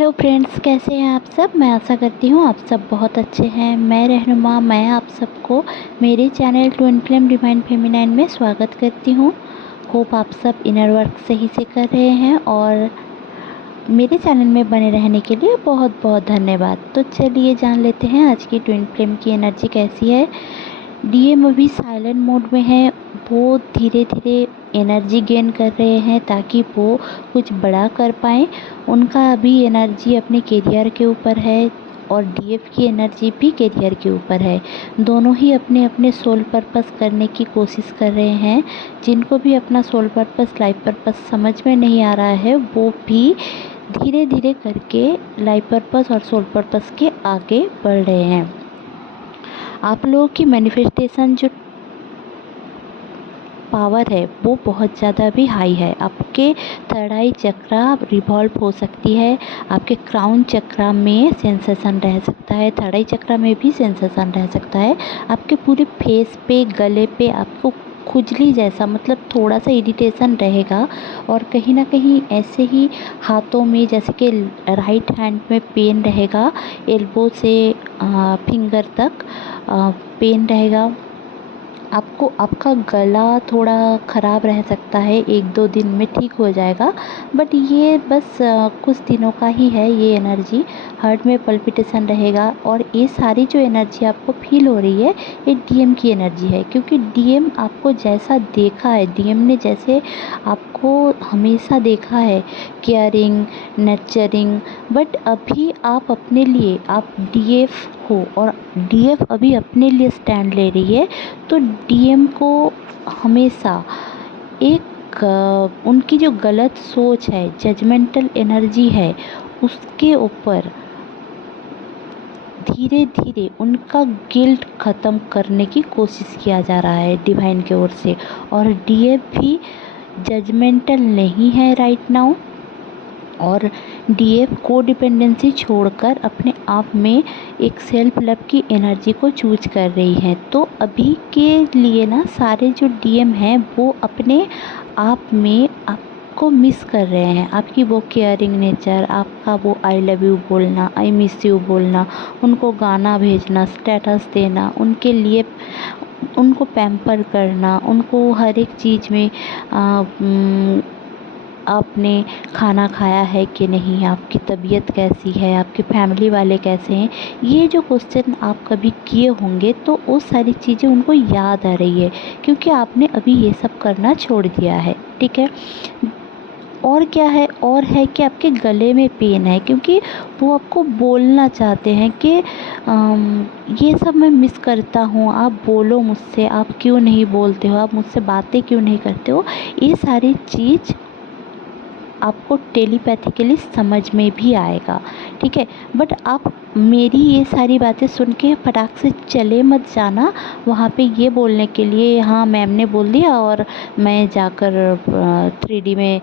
Hello friends, कैसे हैं आप सब। मैं आशा करती हूँ आप सब बहुत अच्छे हैं। मैं रहनुमा, मैं आप सबको मेरे channel twin flame divine feminine में स्वागत करती हूँ। होप आप सब इनर वर्क सही से कर रहे हैं और मेरे चैनल में बने रहने के लिए बहुत बहुत धन्यवाद। तो चलिए जान लेते हैं आज की ट्विन फ्लेम की एनर्जी कैसी है। डीएम अभी साइलेंट मोड में है। वो धीरे धीरे एनर्जी गेन कर रहे हैं ताकि वो कुछ बड़ा कर पाएँ। उनका अभी एनर्जी अपने करियर के ऊपर है और डीएफ की एनर्जी भी करियर के ऊपर है। दोनों ही अपने अपने सोल पर्पस करने की कोशिश कर रहे हैं। जिनको भी अपना सोल पर्पस, लाइफ पर्पस समझ में नहीं आ रहा है, वो भी धीरे धीरे करके लाइफ पर्पस और सोल पर्पस के आगे बढ़ रहे हैं। आप लोगों की मैनिफेस्टेशन जो पावर है वो बहुत ज़्यादा भी हाई है। आपके थर्ड आई चक्रा रिवॉल्व हो सकती है। आपके क्राउन चक्रा में सेंसेशन रह सकता है। थर्ड आई चक्रा में भी सेंसेशन रह सकता है। आपके पूरे फेस पे, गले पे आपको खुजली जैसा, मतलब थोड़ा सा इरिटेशन रहेगा। और कहीं ना कहीं ऐसे ही हाथों में, जैसे कि राइट हैंड में पेन रहेगा, एल्बो से फिंगर तक पेन रहेगा। आपको आपका गला थोड़ा ख़राब रह सकता है, 1-2 दिन में ठीक हो जाएगा। बट ये बस कुछ दिनों का ही है ये एनर्जी। हार्ट में पल्पिटेशन रहेगा और ये सारी जो एनर्जी आपको फील हो रही है, ये डीएम की एनर्जी है। क्योंकि डीएम आपको जैसा देखा है, डीएम ने जैसे आपको हमेशा देखा है, केयरिंग, नर्चरिंग, बट अभी आप अपने लिए, आप डीएफ हो और डीएफ अभी अपने लिए स्टैंड ले रही है। तो डीएम को हमेशा एक उनकी जो गलत सोच है, जजमेंटल एनर्जी है, उसके ऊपर धीरे धीरे उनका गिल्ट ख़त्म करने की कोशिश किया जा रहा है डिवाइन की ओर से। और डीएफ भी जजमेंटल नहीं है राइट नाउ। और डीएफ को डिपेंडेंसी छोड़कर अपने आप में एक सेल्फ लव की एनर्जी को चूज कर रही है। तो अभी के लिए ना सारे जो डीएम हैं वो अपने आप में आपको मिस कर रहे हैं। आपकी वो केयरिंग नेचर, आपका वो आई लव यू बोलना, आई मिस यू बोलना, उनको गाना भेजना, स्टेटस देना, उनके लिए उनको पैम्पर करना, उनको हर एक चीज़ में आपने खाना खाया है कि नहीं, आपकी तबीयत कैसी है, आपके फैमिली वाले कैसे हैं, ये जो क्वेश्चन आप कभी किए होंगे तो वो सारी चीज़ें उनको याद आ रही है। क्योंकि आपने अभी ये सब करना छोड़ दिया है, ठीक है। और क्या है, और है कि आपके गले में पेन है। क्योंकि वो आपको बोलना चाहते हैं कि ये सब मैं मिस करता हूँ, आप बोलो मुझसे, आप क्यों नहीं बोलते हो, आप मुझसे बातें क्यों नहीं करते हो। ये सारी चीज़ आपको टेलीपैथिकली समझ में भी आएगा, ठीक है। बट आप मेरी ये सारी बातें सुन के फटाक से चले मत जाना वहाँ पे ये बोलने के लिए हाँ मैम ने बोल दिया और मैं जाकर 3D में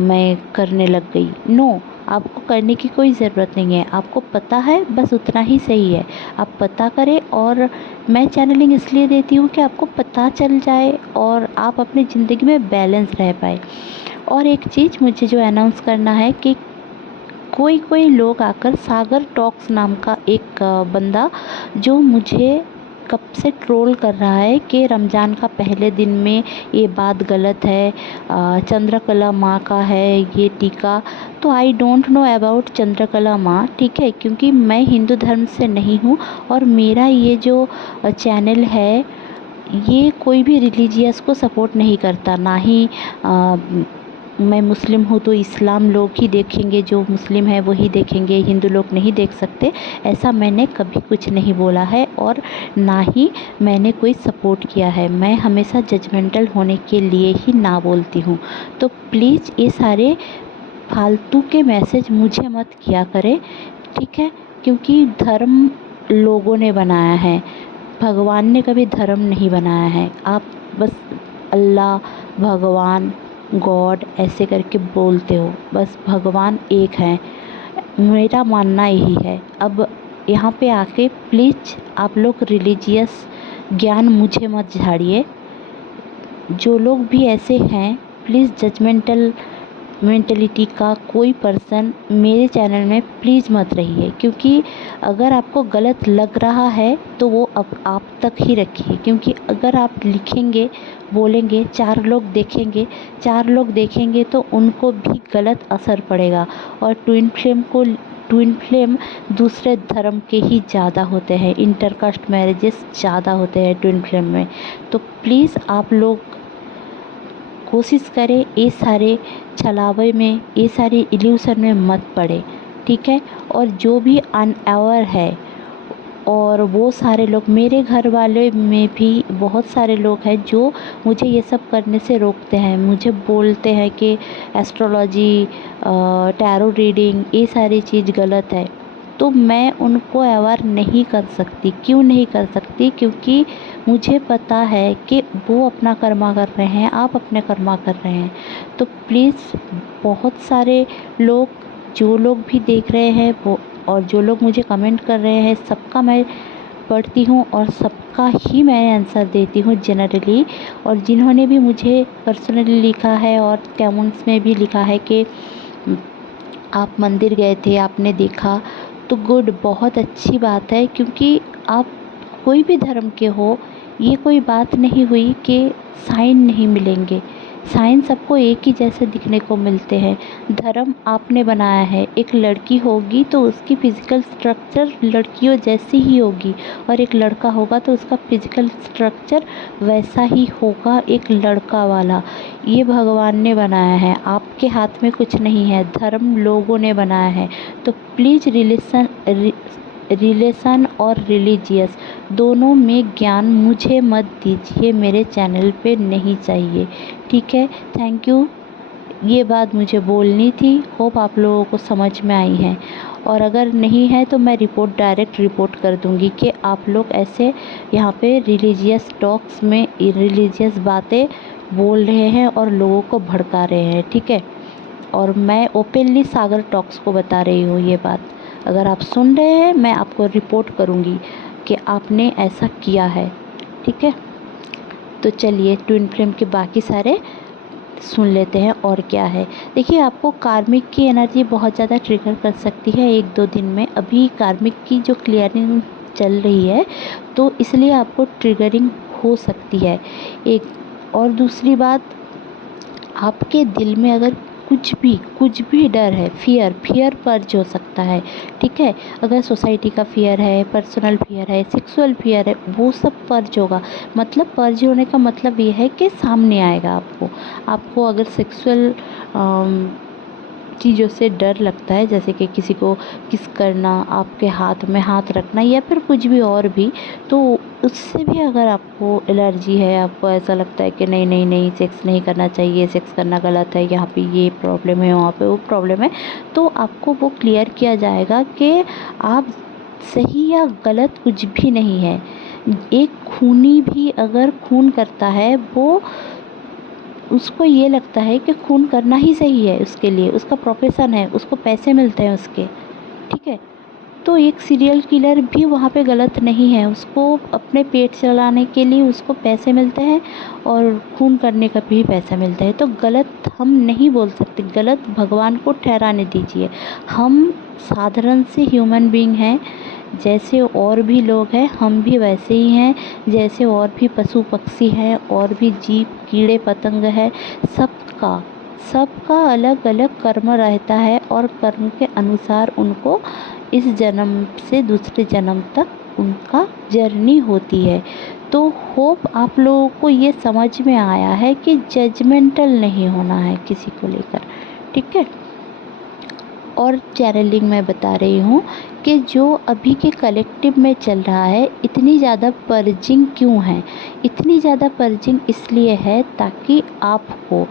मैं करने लग गई। नो, आपको करने की कोई ज़रूरत नहीं है। आपको पता है, बस उतना ही सही है। आप पता करें। और मैं चैनलिंग इसलिए देती हूँ कि आपको पता चल जाए और आप अपनी ज़िंदगी में बैलेंस रह पाए। और एक चीज़ मुझे जो अनाउंस करना है कि कोई कोई लोग आकर, सागर टॉक्स नाम का एक बंदा जो मुझे कब से ट्रोल कर रहा है कि रमज़ान का पहले दिन में ये बात गलत है, चंद्रकला माँ का है ये टीका। तो I don't know about Chandrakala माँ, ठीक है। क्योंकि मैं हिंदू धर्म से नहीं हूँ और मेरा ये जो चैनल है ये कोई भी रिलीजियस को सपोर्ट नहीं करता। ना ही मैं मुस्लिम हूँ तो इस्लाम लोग ही देखेंगे, जो मुस्लिम है वही देखेंगे, हिंदू लोग नहीं देख सकते, ऐसा मैंने कभी कुछ नहीं बोला है। और ना ही मैंने कोई सपोर्ट किया है। मैं हमेशा जजमेंटल होने के लिए ही ना बोलती हूँ। तो प्लीज़ ये सारे फालतू के मैसेज मुझे मत किया करें, ठीक है। क्योंकि धर्म लोगों ने बनाया है, भगवान ने कभी धर्म नहीं बनाया है। आप बस अल्लाह, भगवान, गॉड ऐसे करके बोलते हो, बस भगवान एक है। मेरा मानना यही है। अब यहाँ पे आके प्लीज़ आप लोग रिलीजियस ज्ञान मुझे मत झाड़िए। जो लोग भी ऐसे हैं प्लीज़ जजमेंटल मेंटलिटी का कोई पर्सन मेरे चैनल में प्लीज़ मत रहिए, क्योंकि अगर आपको गलत लग रहा है तो वो अब आप तक ही रखिए। क्योंकि अगर आप लिखेंगे, बोलेंगे, 4 लोग देखेंगे तो उनको भी गलत असर पड़ेगा। और ट्विन फ्लेम दूसरे धर्म के ही ज़्यादा होते हैं, इंटरकास्ट मैरिजेस ज़्यादा होते हैं ट्विन फ्लेम में। तो प्लीज़ आप लोग कोशिश करें ये सारे छलावे में, ये सारे इल्यूशन में मत पड़े, ठीक है। और जो भी अनअवेयर है, और वो सारे लोग, मेरे घर वाले में भी बहुत सारे लोग हैं जो मुझे ये सब करने से रोकते हैं, मुझे बोलते हैं कि एस्ट्रोलॉजी, टैरो रीडिंग, ये सारी चीज़ गलत है। तो मैं उनको अवेयर नहीं कर सकती। क्यों नहीं कर सकती? क्योंकि मुझे पता है कि वो अपना कर्मा कर रहे हैं, आप अपने कर्मा कर रहे हैं। तो प्लीज़, बहुत सारे लोग, जो लोग भी देख रहे हैं वो, और जो लोग मुझे कमेंट कर रहे हैं, सबका मैं पढ़ती हूँ और सबका ही मैं आंसर देती हूँ जनरली। और जिन्होंने भी मुझे पर्सनली लिखा है और कमेंट्स में भी लिखा है कि आप मंदिर गए थे, आपने देखा, तो गुड, बहुत अच्छी बात है। क्योंकि आप कोई भी धर्म के हो, ये कोई बात नहीं हुई कि साइन नहीं मिलेंगे। साइन सबको एक ही जैसे दिखने को मिलते हैं। धर्म आपने बनाया है, एक लड़की होगी तो उसकी फिजिकल स्ट्रक्चर लड़कियों जैसी ही होगी, और एक लड़का होगा तो उसका फिजिकल स्ट्रक्चर वैसा ही होगा, एक लड़का वाला। ये भगवान ने बनाया है, आपके हाथ में कुछ नहीं है, धर्म लोगों ने बनाया है। तो प्लीज़ रिलेशन और रिलीजियस दोनों में ज्ञान मुझे मत दीजिए, मेरे चैनल पे नहीं चाहिए, ठीक है। थैंक यू, ये बात मुझे बोलनी थी। होप आप लोगों को समझ में आई है। और अगर नहीं है तो मैं डायरेक्ट रिपोर्ट कर दूंगी कि आप लोग ऐसे यहाँ पे रिलीजियस टॉक्स में रिलीजियस बातें बोल रहे हैं और लोगों को भड़का रहे हैं, ठीक है। और मैं ओपनली सागर टॉक्स को बता रही हूँ ये बात। अगर आप सुन रहे हैं, मैं आपको रिपोर्ट करूँगी कि आपने ऐसा किया है, ठीक है। तो चलिए ट्विन फ्लेम के बाकी सारे सुन लेते हैं और क्या है। देखिए, आपको कार्मिक की एनर्जी बहुत ज़्यादा ट्रिगर कर सकती है 1-2 दिन में। अभी कार्मिक की जो क्लियरिंग चल रही है, तो इसलिए आपको ट्रिगरिंग हो सकती है एक। और दूसरी बात, आपके दिल में अगर कुछ भी डर है, फियर पर्ज हो सकता है, ठीक है। अगर सोसाइटी का फियर है, पर्सनल फियर है, सेक्सुअल फियर है, वो सब पर्ज होगा। मतलब पर्ज होने का मतलब ये है कि सामने आएगा आपको अगर सेक्सुअल चीज़ों से डर लगता है, जैसे कि किसी को किस करना, आपके हाथ में हाथ रखना, या फिर कुछ भी और भी, तो उससे भी अगर आपको एलर्जी है, आपको ऐसा लगता है कि नहीं नहीं नहीं, सेक्स नहीं करना चाहिए, सेक्स करना गलत है, यहाँ पे ये प्रॉब्लम है, वहाँ पे वो प्रॉब्लम है, तो आपको वो क्लियर किया जाएगा कि आप सही या गलत कुछ भी नहीं है। एक खूनी भी अगर खून करता है, वो उसको ये लगता है कि खून करना ही सही है उसके लिए, उसका प्रोफेशन है, उसको पैसे मिलते हैं उसके, ठीक है। तो एक सीरियल किलर भी वहाँ पे गलत नहीं है, उसको अपने पेट चलाने के लिए उसको पैसे मिलते हैं और खून करने का भी पैसा मिलता है। तो गलत हम नहीं बोल सकते, गलत भगवान को ठहराने दीजिए। हम साधारण से ह्यूमन बीइंग हैं, जैसे और भी लोग हैं, हम भी वैसे ही हैं जैसे और भी पशु पक्षी हैं, और भी जीव कीड़े पतंग है। सबका अलग अलग कर्म रहता है, और कर्म के अनुसार उनको इस जन्म से दूसरे जन्म तक उनका जर्नी होती है। तो होप आप लोगों को ये समझ में आया है कि जजमेंटल नहीं होना है किसी को लेकर, ठीक है। और चैनलिंग मैं बता रही हूँ कि जो अभी के कलेक्टिव में चल रहा है, इतनी ज़्यादा पर्जिंग क्यों है? इतनी ज़्यादा पर्जिंग इसलिए है ताकि आपको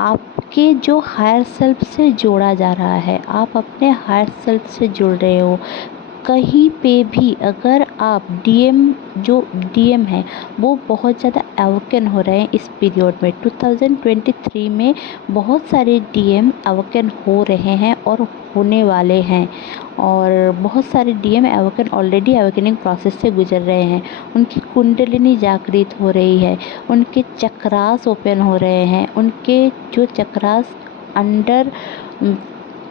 आपके जो हायर सेल्फ से जोड़ा जा रहा है, आप अपने हायर सेल्फ से जुड़ रहे हो। कहीं पे भी अगर आप जो डीएम है वो बहुत ज़्यादा अवकन हो रहे हैं इस पीरियड में। 2023 में बहुत सारे डीएम अवकन हो रहे हैं और होने वाले हैं, और बहुत सारे डीएम अवकन ऑलरेडी अवकनिंग प्रोसेस से गुजर रहे हैं। उनकी कुंडलिनी जागृत हो रही है, उनके चक्रास ओपन हो रहे हैं, उनके जो चक्रास अंडर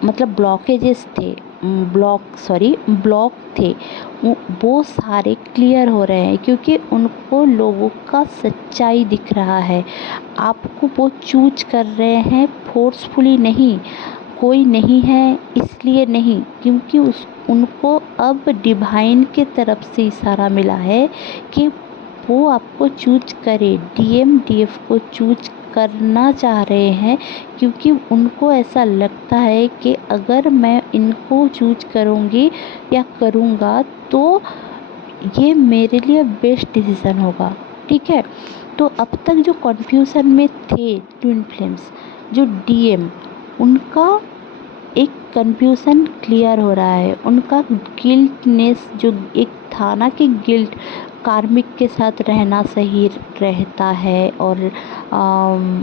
मतलब ब्लॉकेजेस थे, ब्लॉक थे, वो सारे क्लियर हो रहे हैं क्योंकि उनको लोगों का सच्चाई दिख रहा है। आपको वो चूज कर रहे हैं फोर्सफुली नहीं, कोई नहीं है इसलिए नहीं, क्योंकि उनको अब डिवाइन के तरफ से इशारा मिला है कि वो आपको चूज करे, डीएफ को चूज करना चाह रहे हैं, क्योंकि उनको ऐसा लगता है कि अगर मैं इनको चूज करूँगी या करूँगा तो ये मेरे लिए बेस्ट डिसीज़न होगा। ठीक है, तो अब तक जो कन्फ्यूज़न में थे ट्विन फ्लेम्स, जो डीएम, उनका एक कन्फ्यूज़न क्लियर हो रहा है। उनका गिल्टनेस जो एक था ना कि गिल्ट, कार्मिक के साथ रहना सही रहता है और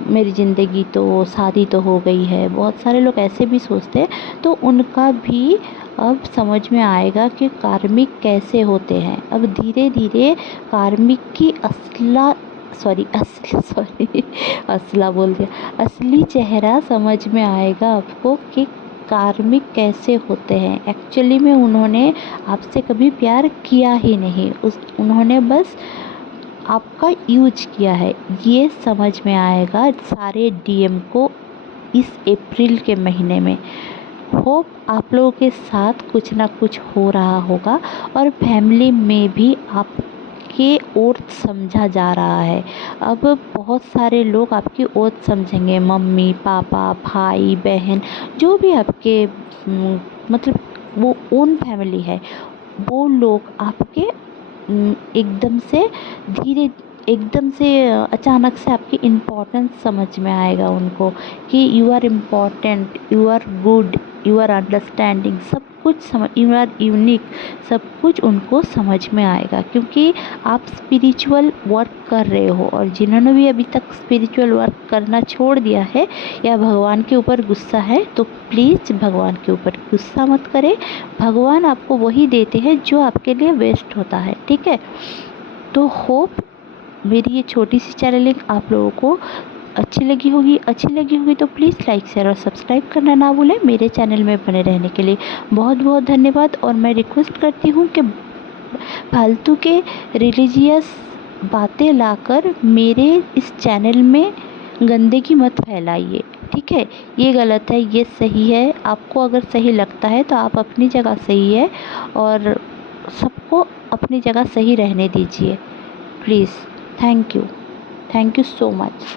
मेरी ज़िंदगी तो शादी तो हो गई है, बहुत सारे लोग ऐसे भी सोचते हैं। तो उनका भी अब समझ में आएगा कि कार्मिक कैसे होते हैं। अब धीरे धीरे कार्मिक की असला बोल दिया, असली चेहरा समझ में आएगा आपको कि कार्मिक कैसे होते हैं। एक्चुअली में उन्होंने आपसे कभी प्यार किया ही नहीं, उन्होंने बस आपका यूज किया है। ये समझ में आएगा सारे डीएम को इस अप्रैल के महीने में। होप आप लोगों के साथ कुछ ना कुछ हो रहा होगा और फैमिली में भी आपके ओर समझा जा रहा है। अब बहुत सारे लोग आपकी ओर समझेंगे, मम्मी पापा भाई बहन, जो भी आपके मतलब वो ओन फैमिली है, वो लोग आपके एकदम से एकदम से अचानक से आपकी इम्पोर्टेंस समझ में आएगा उनको कि you are important, you are good, you are understanding, सब कुछ समझ, यू आर यूनिक, सब कुछ उनको समझ में आएगा क्योंकि आप स्पिरिचुअल वर्क कर रहे हो। और जिन्होंने भी अभी तक स्पिरिचुअल वर्क करना छोड़ दिया है या भगवान के ऊपर गुस्सा है, तो प्लीज़ भगवान के ऊपर गुस्सा मत करें। भगवान आपको वही देते हैं जो आपके लिए बेस्ट होता है। ठीक है, तो होप मेरी ये छोटी सी चैनलिंग आप लोगों को अच्छी लगी होगी तो प्लीज़ लाइक शेयर और सब्सक्राइब करना ना भूलें। मेरे चैनल में बने रहने के लिए बहुत बहुत धन्यवाद। और मैं रिक्वेस्ट करती हूँ कि फालतू के रिलीजियस बातें लाकर मेरे इस चैनल में गंदगी मत फैलाइए। ठीक है, ये गलत है, ये सही है। आपको अगर सही लगता है तो आप अपनी जगह सही है और सबको अपनी जगह सही रहने दीजिए please. Thank you so much.